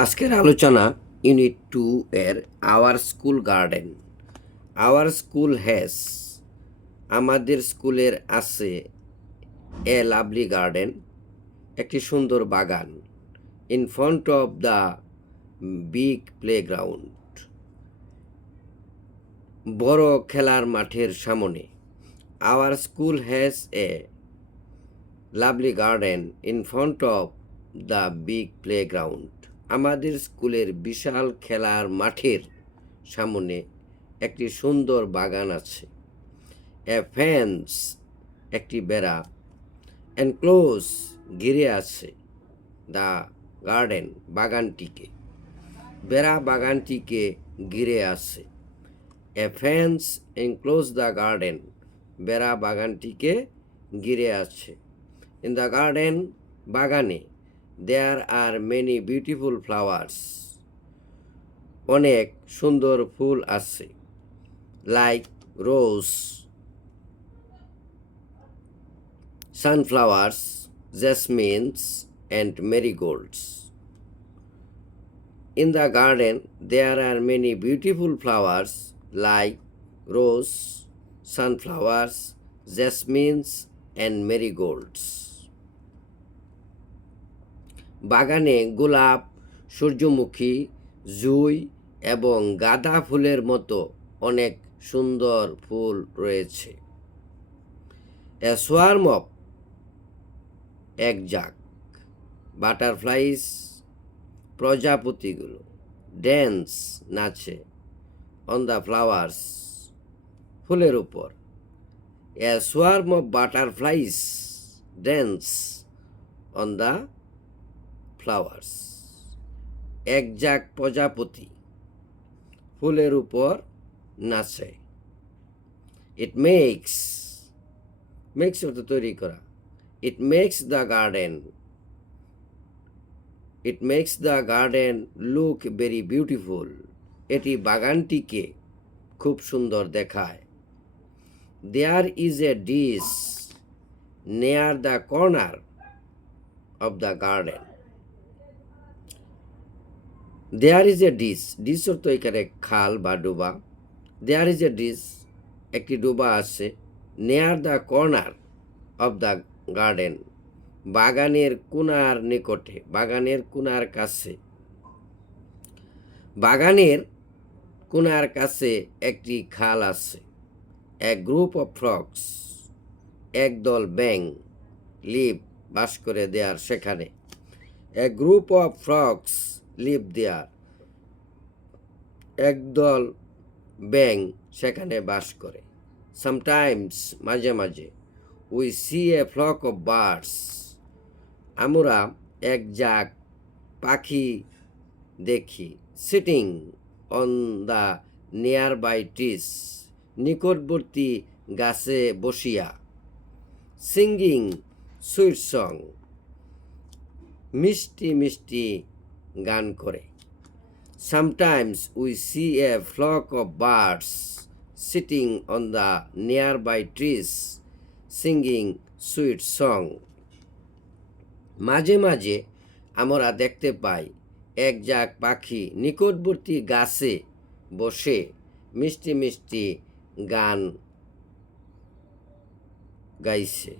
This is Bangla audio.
আজকের আলোচনা ইউনিট 2 এর our school garden. Our school has, আমাদের স্কুলের আছে এ লাভলি গার্ডেন, একটি সুন্দর বাগান, in front of the big playground, বড় খেলার মাঠের সামনে। Our school has a lovely garden in front of the big playground, আমাদের স্কুলের বিশাল খেলার মাঠের সামনে একটি সুন্দর বাগান আছে। এ ফেন্স, একটি বেড়া, এনক্লোজ, ঘিরে আছে, দ্য গার্ডেন, বাগানটিকে। বেড়া বাগানটিকে ঘিরে আছে। A fence enclose the garden, বেড়া বাগানটিকে ঘিরে আছে। ইন দ্য গার্ডেন, বাগানে, দেয়ার আর মেনি বিউটিফুল ফ্লাওয়ার্স, অনেক সুন্দর ফুল আছে। Like rose, sunflowers, jasmines, and marigolds. In the garden, there are many beautiful flowers like rose, sunflowers, jasmines, and marigolds. বাগানে গোলাপ, সূর্যমুখী, জুঁই এবং গাঁদা ফুলের মতো অনেক সুন্দর ফুল রয়েছে। A swarm of, একঝাঁক, বাটারফ্লাইস, প্রজাপতিগুলো, ড্যান্স, নাচে, অন দ্য ফ্লাওয়ার্স, ফুলের উপর। A swarm of butterflies dance on the flowers, একঝাঁক প্রজাপতি ফুলের উপর নাচে। ইট মেক্স, মেক্স অর্থ তৈরি করা। It makes the garden look very beautiful. এটি বাগানটিকে খুব সুন্দর দেখায়। There is a dish near the corner of the garden. There is a dish, dish অর্থ এখানে খাল বা ডোবা। There is a dish, একটি ডোবা আছে। Near the corner of the garden, বাগানের কোণার নিকটে, বাগানের কোণার কাছে। বাগানের কোণার কাছে একটি খাল আছে। এ গ্রুপ অফ ফ্রগস, একদল ব্যাঙ, লিভ, বাস করে দেয়ার সেখানে। এ group of frogs live there, একদল ব্যাঙ সেখানে বাস করে। সামটাইমস, মাঝে মাঝে। We see a flock of birds, আমরা একঝাঁক পাখি দেখি। Sitting on the nearby trees, নিকটবর্তী গাছে বসিয়া। Singing sweet song, মিষ্টি মিষ্টি গান করে। Sometimes we see a flock of birds sitting on the nearby trees, singing sweet song, মাঝে মাঝে আমরা দেখতে পাই একঝাঁক পাখি নিকটবর্তী গাছে বসে মিষ্টি মিষ্টি গান গাইছে।